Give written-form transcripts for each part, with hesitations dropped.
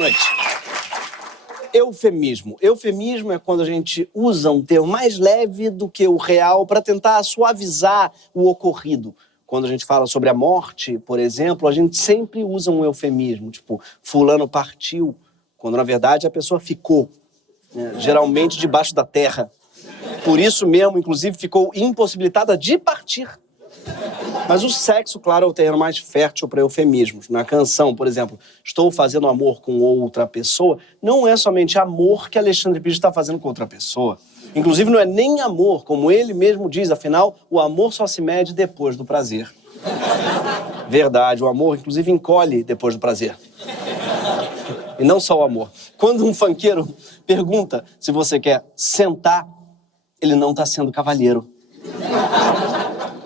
noite. Eufemismo. Eufemismo é quando a gente usa um termo mais leve do que o real para tentar suavizar o ocorrido. Quando a gente fala sobre a morte, por exemplo, a gente sempre usa um eufemismo, tipo, fulano partiu, quando na verdade a pessoa ficou, né? Geralmente debaixo da terra. Por isso mesmo, inclusive, ficou impossibilitada de partir. Mas o sexo, claro, é o terreno mais fértil para eufemismos. Na canção, por exemplo, estou fazendo amor com outra pessoa, não é somente amor que Alexandre Pires está fazendo com outra pessoa. Inclusive, não é nem amor, como ele mesmo diz, afinal, o amor só se mede depois do prazer. Verdade, o amor, inclusive, encolhe depois do prazer. E não só o amor. Quando um funkeiro pergunta se você quer sentar, ele não está sendo cavalheiro.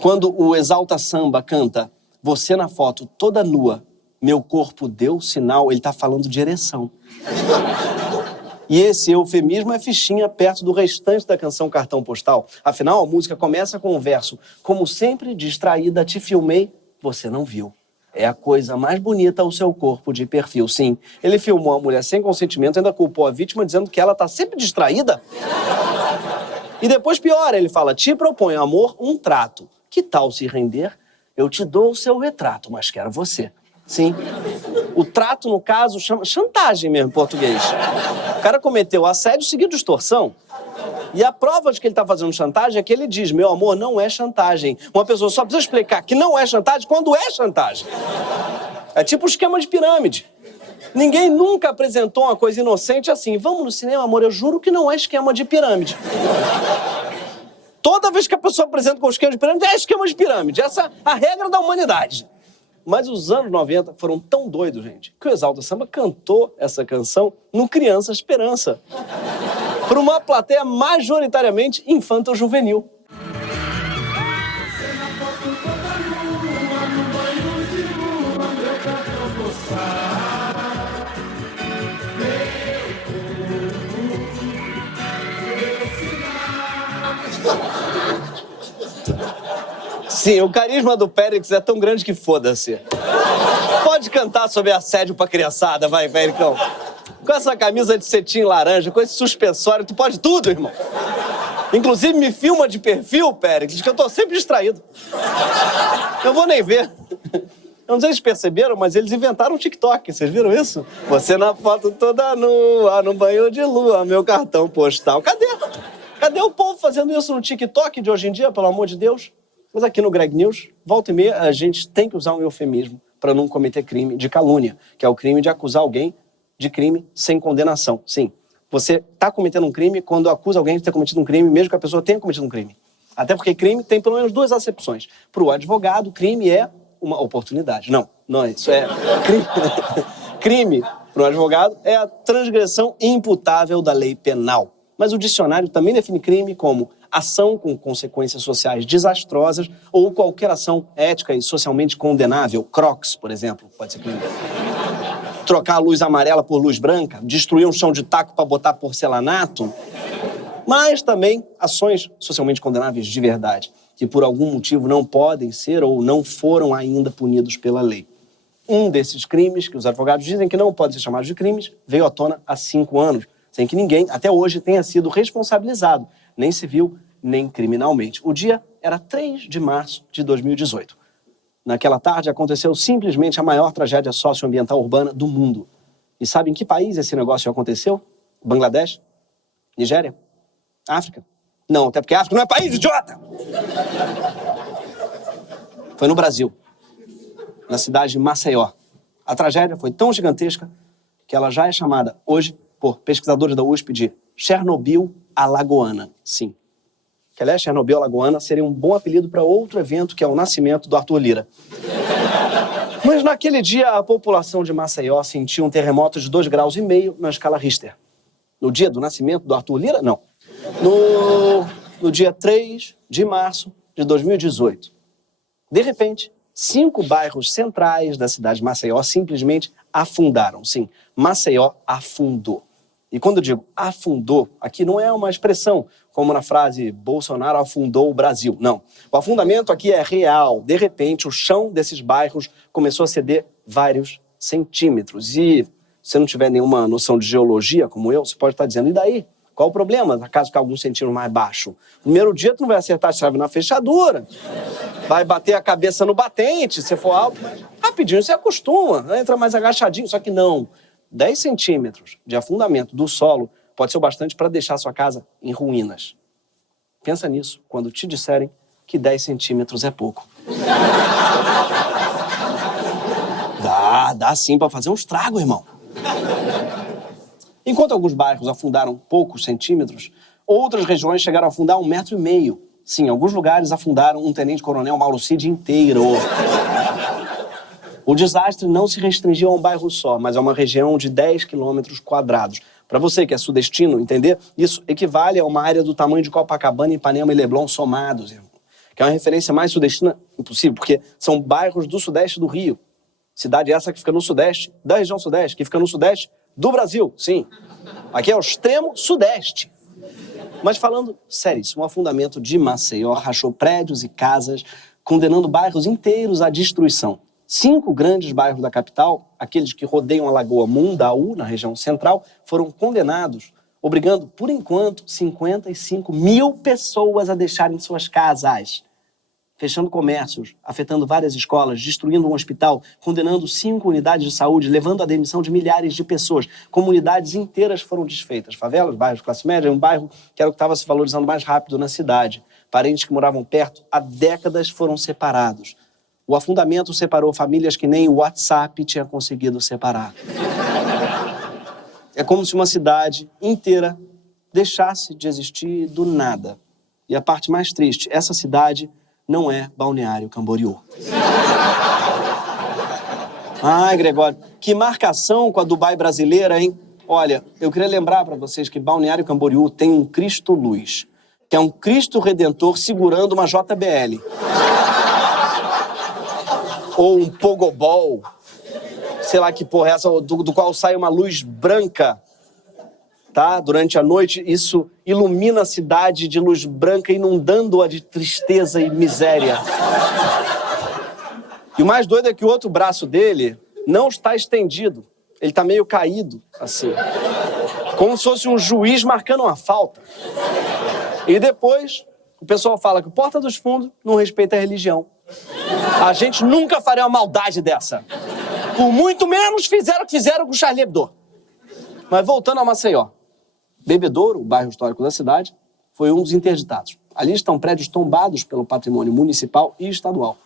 Quando o Exalta Samba canta você na foto toda nua, meu corpo deu sinal, ele está falando de ereção. E esse eufemismo é fichinha perto do restante da canção Cartão Postal. Afinal, a música começa com o verso: como sempre, distraída, te filmei, você não viu. É a coisa mais bonita o seu corpo de perfil. Sim, ele filmou a mulher sem consentimento, ainda culpou a vítima dizendo que ela está sempre distraída. E depois piora, ele fala: te proponho, amor, um trato. Que tal se render? Eu te dou o seu retrato, mas quero você. Sim. O trato, no caso, chama chantagem mesmo em português. O cara cometeu assédio seguido de extorsão. E a prova de que ele está fazendo chantagem é que ele diz: meu amor, não é chantagem. Uma pessoa só precisa explicar que não é chantagem quando é chantagem. É tipo um esquema de pirâmide. Ninguém nunca apresentou uma coisa inocente assim: vamos no cinema, amor, eu juro que não é esquema de pirâmide. Toda vez que a pessoa apresenta com esquema de pirâmide, é esquema de pirâmide. Essa é a regra da humanidade. Mas os anos 90 foram tão doidos, gente, que o Exalta Samba cantou essa canção no Criança Esperança, para uma plateia majoritariamente infanto-juvenil. Sim, o carisma do Périx é tão grande que foda-se. Pode cantar sobre assédio pra criançada, vai, Péricão. Com essa camisa de cetim laranja, com esse suspensório, tu pode tudo, irmão. Inclusive, me filma de perfil, Périx, que eu tô sempre distraído. Eu vou nem ver. Eu não sei se vocês perceberam, mas eles inventaram um TikTok, vocês viram isso? Você na foto toda nua, no banho de lua, meu cartão postal. Cadê? Cadê o povo fazendo isso no TikTok de hoje em dia, pelo amor de Deus? Mas aqui no Greg News, volta e meia, a gente tem que usar um eufemismo para não cometer crime de calúnia, que é o crime de acusar alguém de crime sem condenação. Sim, você está cometendo um crime quando acusa alguém de ter cometido um crime, mesmo que a pessoa tenha cometido um crime. Até porque crime tem pelo menos duas acepções. Para o advogado, crime é uma oportunidade. Não, isso é crime. Crime, para o advogado, é a transgressão imputável da lei penal. Mas o dicionário também define crime como ação com consequências sociais desastrosas ou qualquer ação ética e socialmente condenável. Crocs, por exemplo, pode ser crime. Trocar a luz amarela por luz branca, destruir um chão de taco para botar porcelanato. Mas também ações socialmente condenáveis de verdade, que por algum motivo não podem ser ou não foram ainda punidos pela lei. Um desses crimes, que os advogados dizem que não podem ser chamados de crimes, veio à tona há 5 anos, sem que ninguém, até hoje, tenha sido responsabilizado, nem civil, nem criminalmente. O dia era 3 de março de 2018. Naquela tarde aconteceu simplesmente a maior tragédia socioambiental urbana do mundo. E sabe em que país esse negócio aconteceu? Bangladesh? Nigéria? África? Não, até porque a África não é país, idiota! Foi no Brasil, na cidade de Maceió. A tragédia foi tão gigantesca que ela já é chamada hoje por pesquisadores da USP de Chernobyl Alagoana. Sim. Que, aliás, Chernobyl Alagoana seria um bom apelido para outro evento, que é o nascimento do Arthur Lira. Mas naquele dia, a população de Maceió sentiu um terremoto de 2,5 graus na escala Richter. No dia do nascimento do Arthur Lira? Não. No dia 3 de março de 2018. De repente, 5 bairros centrais da cidade de Maceió simplesmente afundaram. Sim, Maceió afundou. E quando eu digo afundou, aqui não é uma expressão como na frase Bolsonaro afundou o Brasil. Não. O afundamento aqui é real. De repente, o chão desses bairros começou a ceder vários centímetros. E se você não tiver nenhuma noção de geologia, como eu, você pode estar dizendo, e daí? Qual o problema? Acaso ficar alguns centímetros mais baixo? Primeiro dia, tu não vai acertar a chave na fechadura. Vai bater a cabeça no batente, se for alto. Rapidinho, você acostuma, entra mais agachadinho. Só que não. 10 centímetros de afundamento do solo pode ser o bastante para deixar a sua casa em ruínas. Pensa nisso quando te disserem que 10 centímetros é pouco. Dá sim para fazer um estrago, irmão. Enquanto alguns bairros afundaram poucos centímetros, outras regiões chegaram a afundar 1,5 metro. Sim, alguns lugares afundaram um tenente-coronel Mauro Cid inteiro. O desastre não se restringiu a um bairro só, mas a uma região de 10 quilômetros quadrados. Para você que é sudestino entender, isso equivale a uma área do tamanho de Copacabana, Ipanema e Leblon somados, irmão. Que é uma referência mais sudestina impossível, porque são bairros do sudeste do Rio. Cidade essa que fica no sudeste, da região sudeste, que fica no sudeste do Brasil, sim. Aqui é o extremo sudeste. Mas falando sério, um afundamento de Maceió rachou prédios e casas, condenando bairros inteiros à destruição. 5 grandes bairros da capital, aqueles que rodeiam a Lagoa Mundaú, na região central, foram condenados, obrigando, por enquanto, 55 mil pessoas a deixarem suas casas. Fechando comércios, afetando várias escolas, destruindo um hospital, condenando 5 unidades de saúde, levando à demissão de milhares de pessoas. Comunidades inteiras foram desfeitas. Favelas, bairros de classe média, um bairro que era o que estava se valorizando mais rápido na cidade. Parentes que moravam perto há décadas foram separados. O afundamento separou famílias que nem o WhatsApp tinha conseguido separar. É como se uma cidade inteira deixasse de existir do nada. E a parte mais triste, essa cidade não é Balneário Camboriú. Ai, Gregório, que marcação com a Dubai brasileira, hein? Olha, eu queria lembrar para vocês que Balneário Camboriú tem um Cristo Luz, que é um Cristo Redentor segurando uma JBL. Ou um pogobol, sei lá que porra é essa, do qual sai uma luz branca, tá? Durante a noite, isso ilumina a cidade de luz branca, inundando-a de tristeza e miséria. E o mais doido é que o outro braço dele não está estendido. Ele está meio caído, assim. Como se fosse um juiz marcando uma falta. E depois, o pessoal fala que o Porta dos Fundos não respeita a religião. A gente nunca faria uma maldade dessa. Por muito menos fizeram o que fizeram com o Charlie Hebdo. Mas voltando a Maceió. Bebedouro, o bairro histórico da cidade, foi um dos interditados. Ali estão prédios tombados pelo patrimônio municipal e estadual.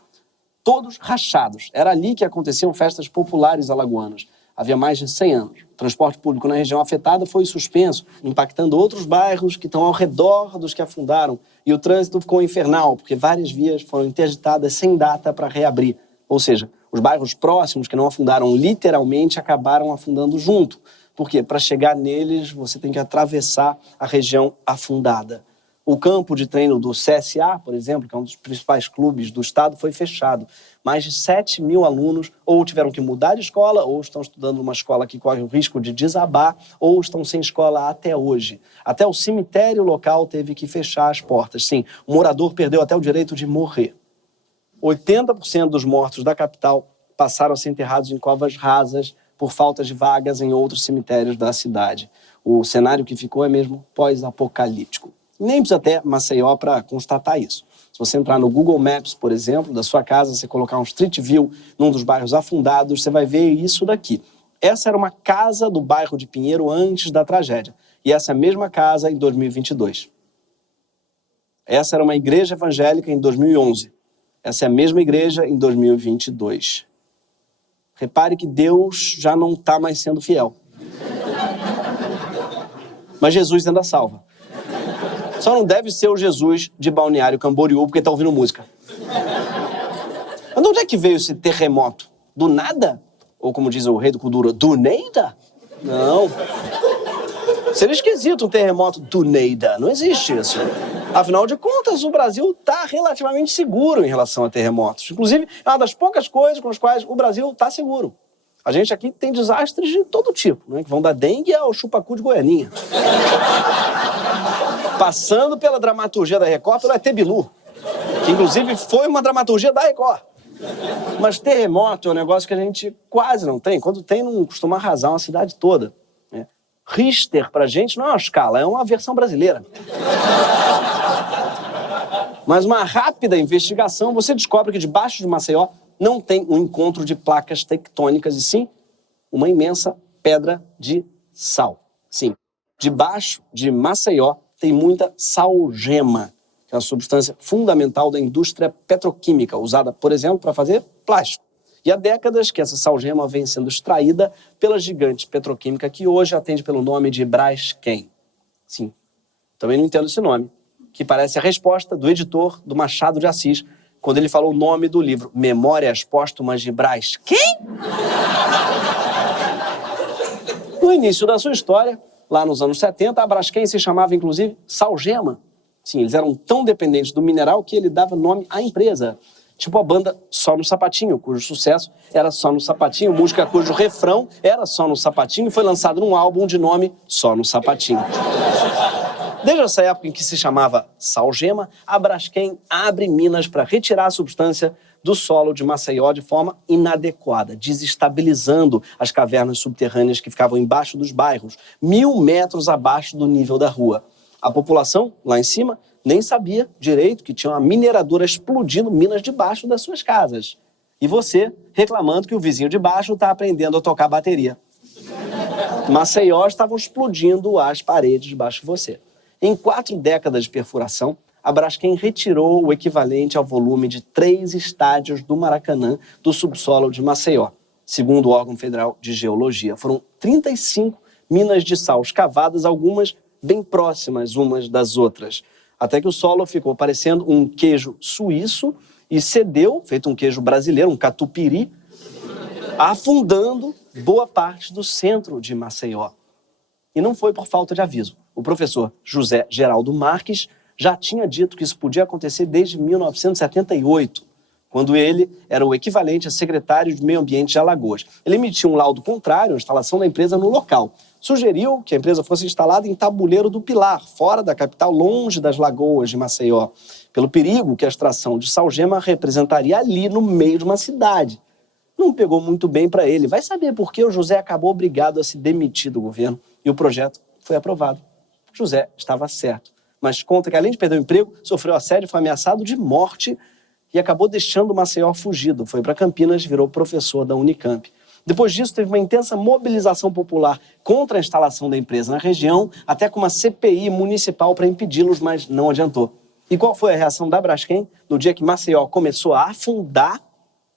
Todos rachados. Era ali que aconteciam festas populares alagoanas. Havia mais de 100 anos. O transporte público na região afetada foi suspenso, impactando outros bairros que estão ao redor dos que afundaram. E o trânsito ficou infernal, porque várias vias foram interditadas sem data para reabrir. Ou seja, os bairros próximos que não afundaram literalmente acabaram afundando junto. Porque para chegar neles, você tem que atravessar a região afundada. O campo de treino do CSA, por exemplo, que é um dos principais clubes do estado, foi fechado. Mais de 7 mil alunos ou tiveram que mudar de escola, ou estão estudando numa escola que corre o risco de desabar, ou estão sem escola até hoje. Até o cemitério local teve que fechar as portas. Sim, o morador perdeu até o direito de morrer. 80% dos mortos da capital passaram a ser enterrados em covas rasas por falta de vagas em outros cemitérios da cidade. O cenário que ficou é mesmo pós-apocalíptico. Nem precisa até Maceió para constatar isso. Se você entrar no Google Maps, por exemplo, da sua casa, você colocar um Street View num dos bairros afundados, você vai ver isso daqui. Essa era uma casa do bairro de Pinheiro antes da tragédia. E essa é a mesma casa em 2022. Essa era uma igreja evangélica em 2011. Essa é a mesma igreja em 2022. Repare que Deus já não está mais sendo fiel. Mas Jesus ainda salva. Só não deve ser o Jesus de Balneário Camboriú, porque está ouvindo música. Mas de onde é que veio esse terremoto? Do nada? Ou como diz o rei do Kuduro, do Neida? Não. Seria esquisito um terremoto do Neida. Não existe isso. Afinal de contas, o Brasil está relativamente seguro em relação a terremotos. Inclusive, é uma das poucas coisas com as quais o Brasil está seguro. A gente aqui tem desastres de todo tipo, né? Que vão da dengue ao chupacu de Goianinha. Passando pela dramaturgia da Record, pelo ET Bilu, que inclusive foi uma dramaturgia da Record. Mas terremoto é um negócio que a gente quase não tem. Quando tem, não costuma arrasar uma cidade toda, né? Richter, pra gente, não é uma escala, é uma versão brasileira. Mas uma rápida investigação, você descobre que debaixo de Maceió não tem um encontro de placas tectônicas, e sim uma imensa pedra de sal. Sim, debaixo de Maceió tem muita salgema, que é uma substância fundamental da indústria petroquímica, usada, por exemplo, para fazer plástico. E há décadas que essa salgema vem sendo extraída pela gigante petroquímica que hoje atende pelo nome de Braskem. Sim, também não entendo esse nome, que parece a resposta do editor do Machado de Assis, quando ele falou o nome do livro, Memórias Póstumas de Braskem. No início da sua história, lá nos anos 70, a Braskem se chamava, inclusive, Salgema. Sim, eles eram tão dependentes do mineral que ele dava nome à empresa. Tipo a banda Só no Sapatinho, cujo sucesso era Só no Sapatinho, música cujo refrão era Só no Sapatinho e foi lançado num álbum de nome Só no Sapatinho. Desde essa época em que se chamava Salgema, a Braskem abre minas para retirar a substância do solo de Maceió de forma inadequada, desestabilizando as cavernas subterrâneas que ficavam embaixo dos bairros, 1000 metros abaixo do nível da rua. A população, lá em cima, nem sabia direito que tinha uma mineradora explodindo minas debaixo das suas casas. E você reclamando que o vizinho de baixo está aprendendo a tocar bateria. Maceió estavam explodindo as paredes debaixo de você. Em 4 décadas de perfuração, a Braskem retirou o equivalente ao volume de 3 estádios do Maracanã do subsolo de Maceió, segundo o órgão federal de geologia. Foram 35 minas de sal escavadas, algumas bem próximas umas das outras, até que o solo ficou parecendo um queijo suíço e cedeu, feito um queijo brasileiro, um catupiry, afundando boa parte do centro de Maceió. E não foi por falta de aviso. O professor José Geraldo Marques já tinha dito que isso podia acontecer desde 1978, quando ele era o equivalente a secretário de Meio Ambiente de Alagoas. Ele emitiu um laudo contrário à instalação da empresa no local. Sugeriu que a empresa fosse instalada em Tabuleiro do Pilar, fora da capital, longe das lagoas de Maceió, pelo perigo que a extração de salgema representaria ali, no meio de uma cidade. Não pegou muito bem para ele. Vai saber por que o José acabou obrigado a se demitir do governo e o projeto foi aprovado. José estava certo, mas conta que além de perder o emprego, sofreu assédio, foi ameaçado de morte e acabou deixando o Maceió fugido. Foi para Campinas e virou professor da Unicamp. Depois disso, teve uma intensa mobilização popular contra a instalação da empresa na região, até com uma CPI municipal para impedi-los, mas não adiantou. E qual foi a reação da Braskem no dia que Maceió começou a afundar?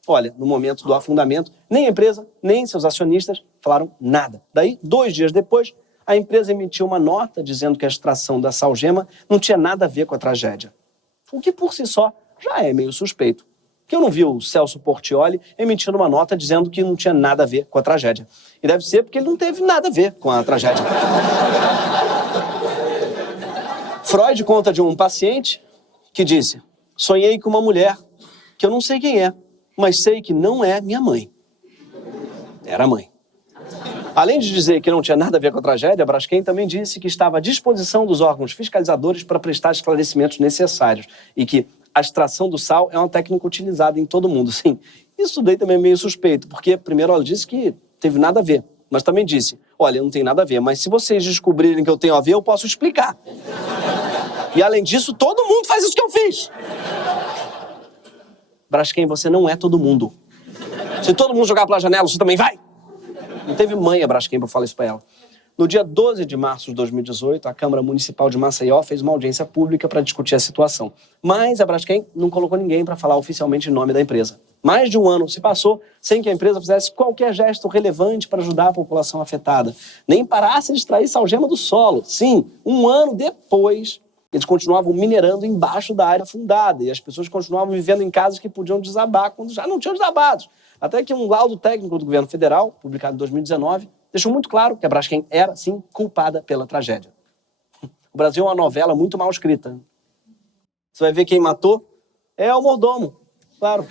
Olha, no momento do afundamento, nem a empresa, nem seus acionistas falaram nada. Daí, 2 dias depois, a empresa emitiu uma nota dizendo que a extração da salgema não tinha nada a ver com a tragédia. O que, por si só, já é meio suspeito. Porque eu não vi o Celso Portiolli emitindo uma nota dizendo que não tinha nada a ver com a tragédia. E deve ser porque ele não teve nada a ver com a tragédia. Freud conta de um paciente que disse: sonhei com uma mulher que eu não sei quem é, mas sei que não é minha mãe. Era a mãe. Além de dizer que não tinha nada a ver com a tragédia, a Braskem também disse que estava à disposição dos órgãos fiscalizadores para prestar esclarecimentos necessários e que a extração do sal é uma técnica utilizada em todo mundo. Sim, isso daí também é meio suspeito, porque primeiro ela disse que teve nada a ver, mas também disse, olha, não tem nada a ver, mas se vocês descobrirem que eu tenho a ver, eu posso explicar. E além disso, todo mundo faz isso que eu fiz. Braskem, você não é todo mundo. Se todo mundo jogar pela janela, você também vai. Não teve mãe a Braskem para falar isso para ela. No dia 12 de março de 2018, a Câmara Municipal de Maceió fez uma audiência pública para discutir a situação. Mas a Braskem não colocou ninguém para falar oficialmente em nome da empresa. Mais de um ano se passou sem que a empresa fizesse qualquer gesto relevante para ajudar a população afetada. Nem parasse de extrair salgema do solo. Sim, um ano depois, eles continuavam minerando embaixo da área afundada. E as pessoas continuavam vivendo em casas que podiam desabar quando já não tinham desabado. Até que um laudo técnico do governo federal, publicado em 2019, deixou muito claro que a Braskem era, sim, culpada pela tragédia. O Brasil é uma novela muito mal escrita. Você vai ver quem matou é o mordomo, claro.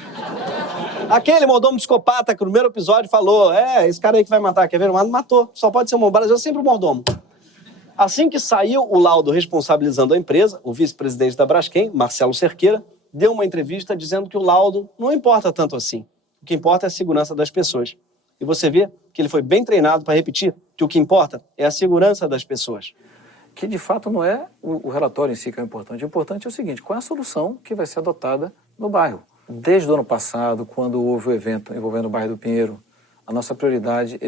Aquele mordomo psicopata que no primeiro episódio falou, esse cara aí que vai matar, quer ver? Mas matou, só pode ser o mordomo. O Brasil é sempre o mordomo. Assim que saiu o laudo responsabilizando a empresa, o vice-presidente da Braskem, Marcelo Cerqueira, deu uma entrevista dizendo que o laudo não importa tanto assim. O que importa é a segurança das pessoas. E você vê que ele foi bem treinado para repetir que o que importa é a segurança das pessoas. Que de fato não é o relatório em si que é importante. O importante é o seguinte: qual é a solução que vai ser adotada no bairro? Desde o ano passado, quando houve o evento envolvendo o bairro do Pinheiro, a nossa prioridade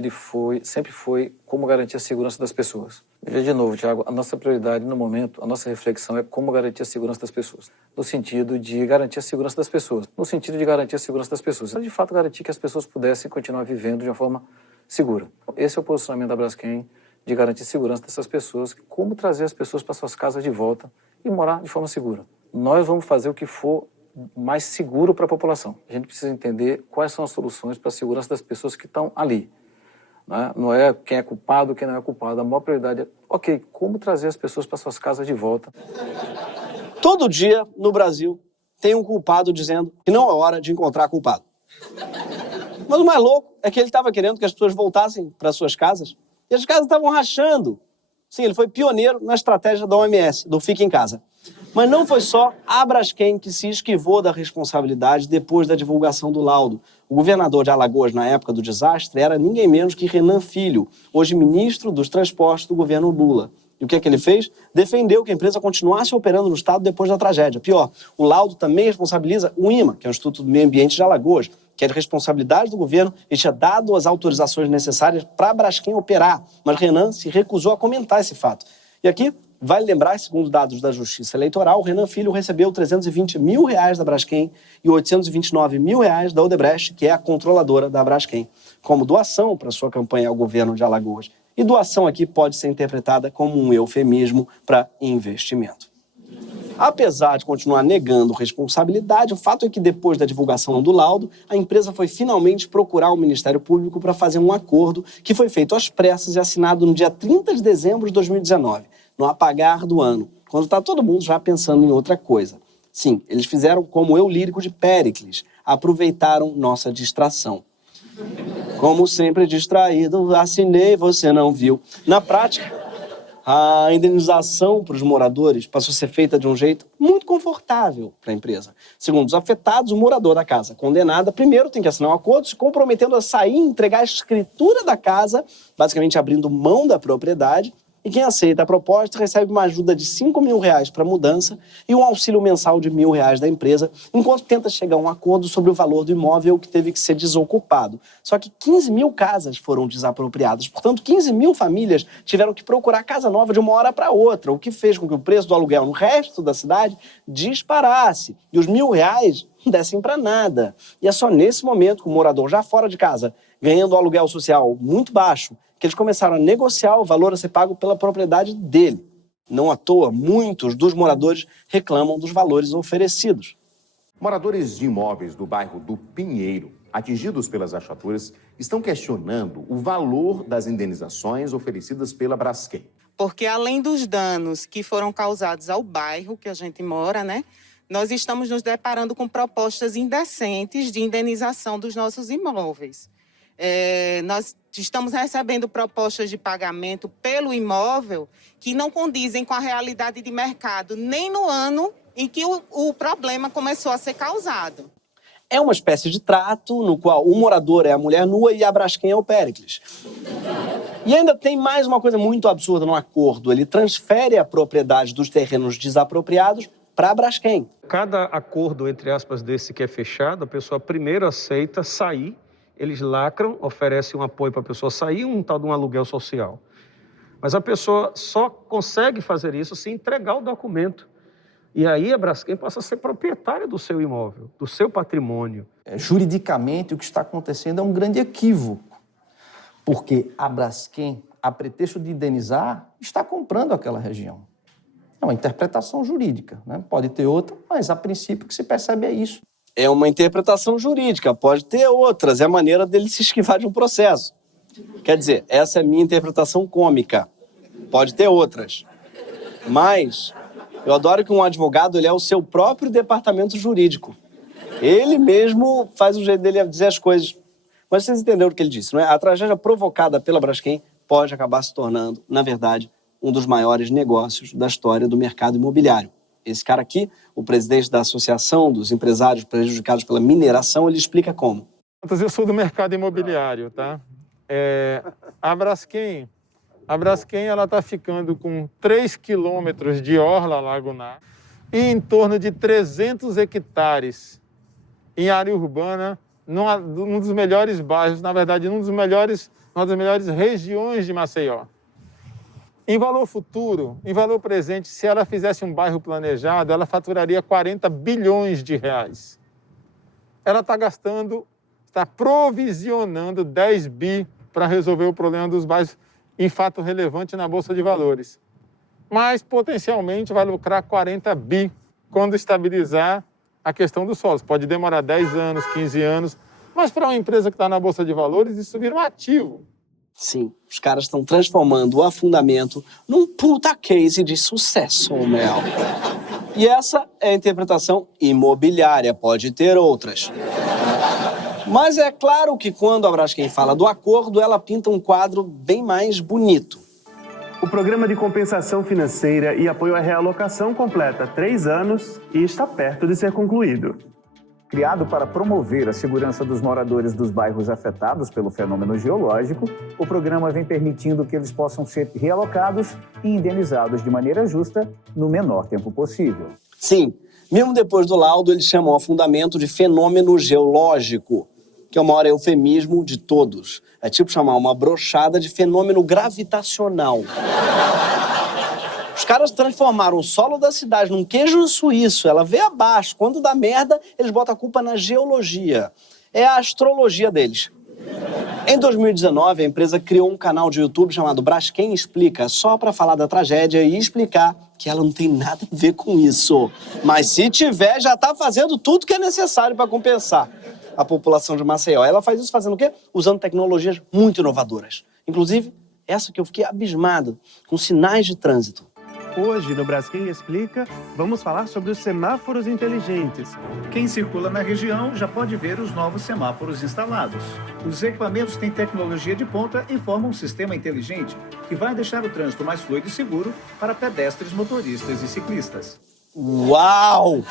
sempre foi como garantir a segurança das pessoas. Veja de novo, Tiago, a nossa prioridade no momento, a nossa reflexão é como garantir a segurança das pessoas. No sentido de garantir a segurança das pessoas. No sentido de garantir a segurança das pessoas. De fato, garantir que as pessoas pudessem continuar vivendo de uma forma segura. Esse é o posicionamento da Braskem, de garantir a segurança dessas pessoas, como trazer as pessoas para suas casas de volta e morar de forma segura. Nós vamos fazer o que for mais seguro para a população. A gente precisa entender quais são as soluções para a segurança das pessoas que estão ali. Né? Não é quem é culpado, quem não é culpado. A maior prioridade é, ok, como trazer as pessoas para suas casas de volta. Todo dia, no Brasil, tem um culpado dizendo que não é hora de encontrar culpado. Mas o mais louco é que ele estava querendo que as pessoas voltassem para suas casas e as casas estavam rachando. Sim, ele foi pioneiro na estratégia da OMS, do Fique em Casa. Mas não foi só a Braskem que se esquivou da responsabilidade depois da divulgação do laudo. O governador de Alagoas, na época do desastre, era ninguém menos que Renan Filho, hoje ministro dos Transportes do governo Lula. E o que é que ele fez? Defendeu que a empresa continuasse operando no estado depois da tragédia. Pior, o laudo também responsabiliza o IMA, que é o Instituto do Meio Ambiente de Alagoas, que é de responsabilidade do governo e tinha dado as autorizações necessárias para a Braskem operar. Mas Renan se recusou a comentar esse fato. E aqui, vale lembrar, segundo dados da Justiça Eleitoral, o Renan Filho recebeu R$320 mil da Braskem e R$829 mil da Odebrecht, que é a controladora da Braskem, como doação para sua campanha ao governo de Alagoas. E doação aqui pode ser interpretada como um eufemismo para investimento. Apesar de continuar negando responsabilidade, o fato é que depois da divulgação do laudo, a empresa foi finalmente procurar o Ministério Público para fazer um acordo que foi feito às pressas e assinado no dia 30 de dezembro de 2019, no apagar do ano, quando está todo mundo já pensando em outra coisa. Sim, eles fizeram como eu lírico de Péricles, aproveitaram nossa distração. Como sempre distraído, assinei, você não viu. Na prática, a indenização para os moradores passou a ser feita de um jeito muito confortável para a empresa. Segundo os afetados, o morador da casa condenada primeiro tem que assinar um acordo se comprometendo a sair e entregar a escritura da casa, basicamente abrindo mão da propriedade. E quem aceita a proposta recebe uma ajuda de R$5 mil para a mudança e um auxílio mensal de R$1.000 da empresa, enquanto tenta chegar a um acordo sobre o valor do imóvel que teve que ser desocupado. Só que 15 mil casas foram desapropriadas, portanto 15 mil famílias tiveram que procurar casa nova de uma hora para outra, o que fez com que o preço do aluguel no resto da cidade disparasse e os R$1.000 não dessem para nada. E é só nesse momento que o morador já fora de casa, ganhando um aluguel social muito baixo, que eles começaram a negociar o valor a ser pago pela propriedade dele. Não à toa, muitos dos moradores reclamam dos valores oferecidos. Moradores de imóveis do bairro do Pinheiro, atingidos pelas rachaduras, estão questionando o valor das indenizações oferecidas pela Braskem. Porque além dos danos que foram causados ao bairro que a gente mora, né, nós estamos nos deparando com propostas indecentes de indenização dos nossos imóveis. Nós estamos recebendo propostas de pagamento pelo imóvel que não condizem com a realidade de mercado, nem no ano em que o problema começou a ser causado. É uma espécie de trato no qual o morador é a mulher nua e a Braskem é o Péricles. E ainda tem mais uma coisa muito absurda no acordo. Ele transfere a propriedade dos terrenos desapropriados para a Braskem. Cada acordo, entre aspas, desse que é fechado, a pessoa primeiro aceita sair. Eles lacram, oferecem um apoio para a pessoa sair, um tal de um aluguel social. Mas a pessoa só consegue fazer isso se entregar o documento. E aí a Braskem passa a ser proprietária do seu imóvel, do seu patrimônio. Juridicamente, o que está acontecendo é um grande equívoco, porque a Braskem, a pretexto de indenizar, está comprando aquela região. É uma interpretação jurídica, né? Pode ter outra, mas a princípio o que se percebe é isso. É uma interpretação jurídica, pode ter outras, é a maneira dele se esquivar de um processo. Quer dizer, essa é a minha interpretação cômica, pode ter outras. Mas eu adoro que um advogado ele é o seu próprio departamento jurídico. Ele mesmo faz o jeito dele dizer as coisas. Mas vocês entenderam o que ele disse, não é? A tragédia provocada pela Braskem pode acabar se tornando, na verdade, um dos maiores negócios da história do mercado imobiliário. Esse cara aqui, o presidente da Associação dos Empresários Prejudicados pela Mineração, ele explica como. Eu sou do mercado imobiliário, tá? A Braskem ela está ficando com 3 quilômetros de orla lagunar e em torno de 300 hectares em área urbana, num dos melhores bairros, na verdade, uma das melhores regiões de Maceió. Em valor futuro, em valor presente, se ela fizesse um bairro planejado, ela faturaria 40 bilhões de reais. Ela está provisionando 10 bi para resolver o problema dos bairros em fato relevante na Bolsa de Valores. Mas, potencialmente, vai lucrar 40 bi quando estabilizar a questão dos solos. Pode demorar 10 anos, 15 anos, mas para uma empresa que está na Bolsa de Valores, isso vira um ativo. Sim, os caras estão transformando o afundamento num puta case de sucesso, Mel. E essa é a interpretação imobiliária, pode ter outras. Mas é claro que quando a Braskem fala do acordo, ela pinta um quadro bem mais bonito. O programa de compensação financeira e apoio à realocação completa 3 anos e está perto de ser concluído. Criado para promover a segurança dos moradores dos bairros afetados pelo fenômeno geológico, o programa vem permitindo que eles possam ser realocados e indenizados de maneira justa no menor tempo possível. Sim, mesmo depois do laudo, eles chamam o afundamento de fenômeno geológico, que é o maior eufemismo de todos. É tipo chamar uma brochada de fenômeno gravitacional. Os caras transformaram o solo da cidade num queijo suíço. Ela veio abaixo. Quando dá merda, eles botam a culpa na geologia. É a astrologia deles. Em 2019, a empresa criou um canal de YouTube chamado Braskem Explica, só para falar da tragédia e explicar que ela não tem nada a ver com isso. Mas se tiver, já tá fazendo tudo que é necessário para compensar a população de Maceió. Ela faz isso fazendo o quê? Usando tecnologias muito inovadoras. Inclusive, essa que eu fiquei abismado, com sinais de trânsito. Hoje, no Braskem Explica, vamos falar sobre os semáforos inteligentes. Quem circula na região já pode ver os novos semáforos instalados. Os equipamentos têm tecnologia de ponta e formam um sistema inteligente que vai deixar o trânsito mais fluido e seguro para pedestres, motoristas e ciclistas. Uau!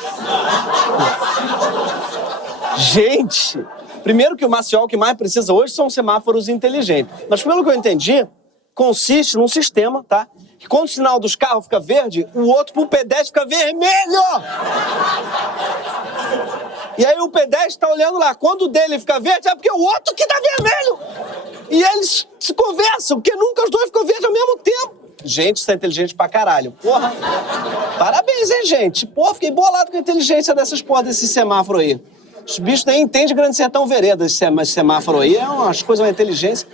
Gente! Primeiro que o Maceió, o que mais precisa hoje são semáforos inteligentes. Mas pelo que eu entendi, consiste num sistema, tá? Que quando o sinal dos carros fica verde, o outro pro pedestre fica vermelho! E aí o pedestre tá olhando lá. Quando o dele fica verde, é porque o outro que tá vermelho! E eles se conversam, porque nunca os dois ficam verdes ao mesmo tempo. Gente, isso é inteligente pra caralho. Porra! Parabéns, hein, gente? Porra, fiquei bolado com a inteligência dessas porra desse semáforo aí. Os bichos nem entendem Grande Sertão Vereda, esse semáforo aí. É umas coisas, uma inteligência.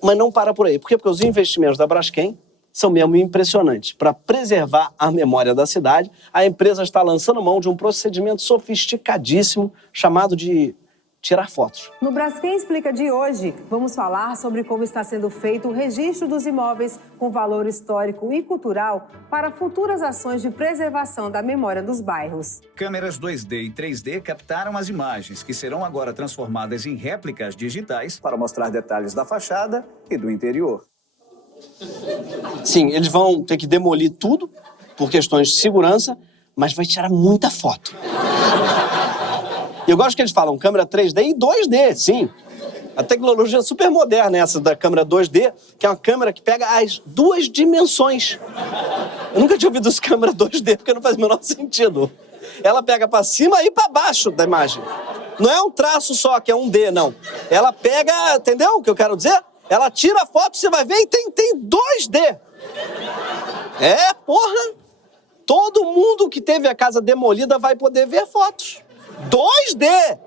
Mas não para por aí. Por quê? Porque os investimentos da Braskem são mesmo impressionantes. Para preservar a memória da cidade, a empresa está lançando mão de um procedimento sofisticadíssimo chamado de tirar fotos. No Braskem Explica de hoje, vamos falar sobre como está sendo feito o registro dos imóveis com valor histórico e cultural para futuras ações de preservação da memória dos bairros. Câmeras 2D e 3D captaram as imagens, que serão agora transformadas em réplicas digitais Para mostrar detalhes da fachada e do interior. Sim, eles vão ter que demolir tudo por questões de segurança, mas vai tirar muita foto. E eu gosto que eles falam câmera 3D e 2D, sim. A tecnologia super moderna essa da câmera 2D, que é uma câmera que pega as 2 dimensões. Eu nunca tinha ouvido essa câmera 2D, porque não faz o menor sentido. Ela pega pra cima e pra baixo da imagem. Não é um traço só, que é um D, não. Ela pega, entendeu o que eu quero dizer? Ela tira a foto, você vai ver, e tem 2D. É, porra. Todo mundo que teve a casa demolida vai poder ver fotos. 2D!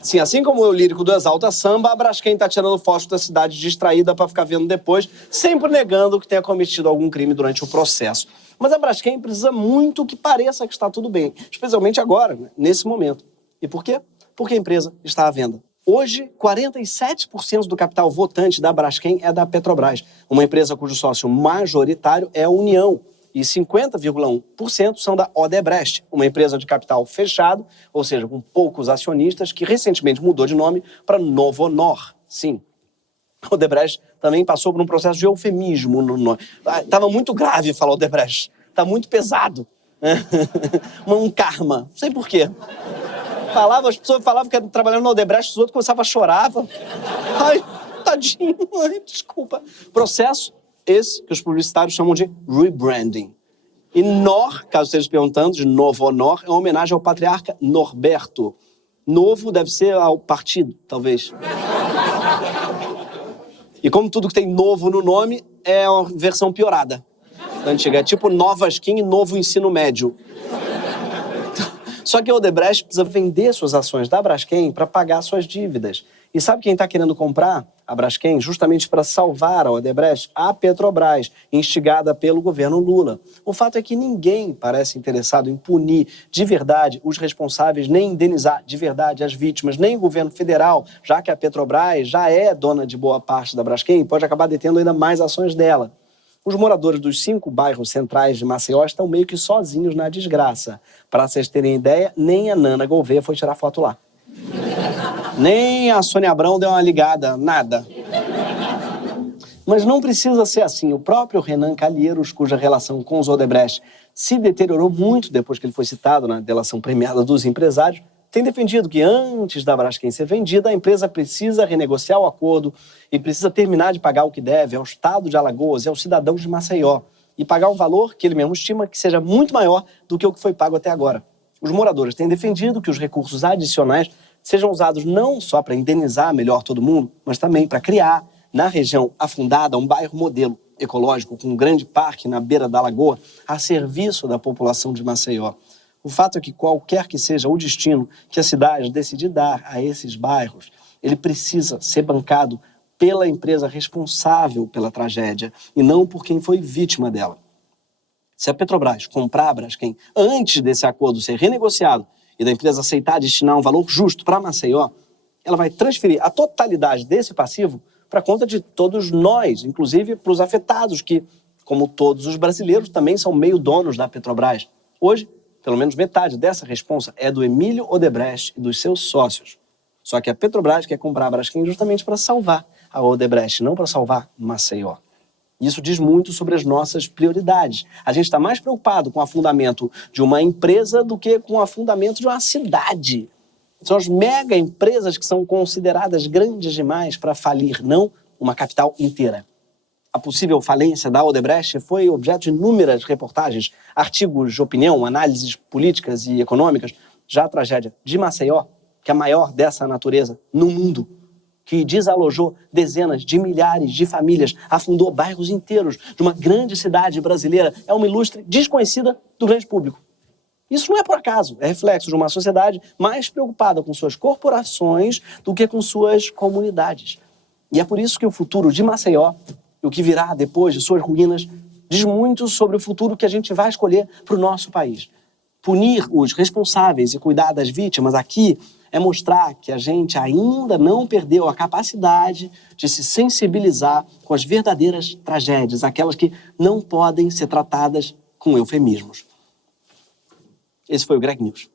Sim, assim como o lírico do Exalta Samba, a Braskem tá tirando fotos da cidade distraída pra ficar vendo depois, sempre negando que tenha cometido algum crime durante o processo. Mas a Braskem precisa muito que pareça que está tudo bem, especialmente agora, né, nesse momento. E por quê? Porque a empresa está à venda. Hoje, 47% do capital votante da Braskem é da Petrobras, uma empresa cujo sócio majoritário é a União. E 50,1% são da Odebrecht, uma empresa de capital fechado, ou seja, com poucos acionistas, que recentemente mudou de nome para Novonor. Sim, a Odebrecht também passou por um processo de eufemismo no nome. Estava muito grave falar Odebrecht, está muito pesado. Um karma. Não sei por quê. As pessoas falavam que estavam trabalhando na Odebrecht, os outros começavam a chorar. Ai, tadinho, ai, desculpa. Processo esse que os publicitários chamam de rebranding. E Nor, caso esteja se perguntando, de Novo Honor, é uma homenagem ao patriarca Norberto. Novo deve ser ao partido, talvez. E como tudo que tem novo no nome, é uma versão piorada da antiga. É tipo Nova Skin e Novo Ensino Médio. Só que a Odebrecht precisa vender suas ações da Braskem para pagar suas dívidas. E sabe quem está querendo comprar a Braskem justamente para salvar a Odebrecht? A Petrobras, instigada pelo governo Lula. O fato é que ninguém parece interessado em punir de verdade os responsáveis, nem indenizar de verdade as vítimas, nem o governo federal, já que a Petrobras já é dona de boa parte da Braskem e pode acabar detendo ainda mais ações dela. Os moradores dos 5 bairros centrais de Maceió estão meio que sozinhos na desgraça. Para vocês terem ideia, nem a Nana Gouveia foi tirar foto lá. Nem a Sônia Abrão deu uma ligada, nada. Mas não precisa ser assim. O próprio Renan Calheiros, cuja relação com os Odebrecht se deteriorou muito depois que ele foi citado na delação premiada dos empresários, tem defendido que antes da Braskem ser vendida, a empresa precisa renegociar o acordo e precisa terminar de pagar o que deve ao Estado de Alagoas e aos cidadãos de Maceió e pagar um valor que ele mesmo estima que seja muito maior do que o que foi pago até agora. Os moradores têm defendido que os recursos adicionais sejam usados não só para indenizar melhor todo mundo, mas também para criar, na região afundada, um bairro modelo ecológico com um grande parque na beira da lagoa a serviço da população de Maceió. O fato é que qualquer que seja o destino que a cidade decidir dar a esses bairros, ele precisa ser bancado pela empresa responsável pela tragédia e não por quem foi vítima dela. Se a Petrobras comprar a Braskem antes desse acordo ser renegociado e da empresa aceitar destinar um valor justo para Maceió, ela vai transferir a totalidade desse passivo para a conta de todos nós, inclusive para os afetados, que, como todos os brasileiros, também são meio donos da Petrobras. Hoje, pelo menos metade dessa responsa é do Emílio Odebrecht e dos seus sócios. Só que a Petrobras quer comprar a Braskem justamente para salvar a Odebrecht, não para salvar Maceió. Isso diz muito sobre as nossas prioridades. A gente está mais preocupado com o afundamento de uma empresa do que com o afundamento de uma cidade. São as mega empresas que são consideradas grandes demais para falir, não uma capital inteira. A possível falência da Odebrecht foi objeto de inúmeras reportagens, artigos de opinião, análises políticas e econômicas. Já a tragédia de Maceió, que é a maior dessa natureza no mundo, que desalojou dezenas de milhares de famílias, afundou bairros inteiros de uma grande cidade brasileira, é uma ilustre desconhecida do grande público. Isso não é por acaso, é reflexo de uma sociedade mais preocupada com suas corporações do que com suas comunidades. E é por isso que o futuro de Maceió e o que virá depois de suas ruínas diz muito sobre o futuro que a gente vai escolher para o nosso país. Punir os responsáveis e cuidar das vítimas aqui é mostrar que a gente ainda não perdeu a capacidade de se sensibilizar com as verdadeiras tragédias, aquelas que não podem ser tratadas com eufemismos. Esse foi o Greg News.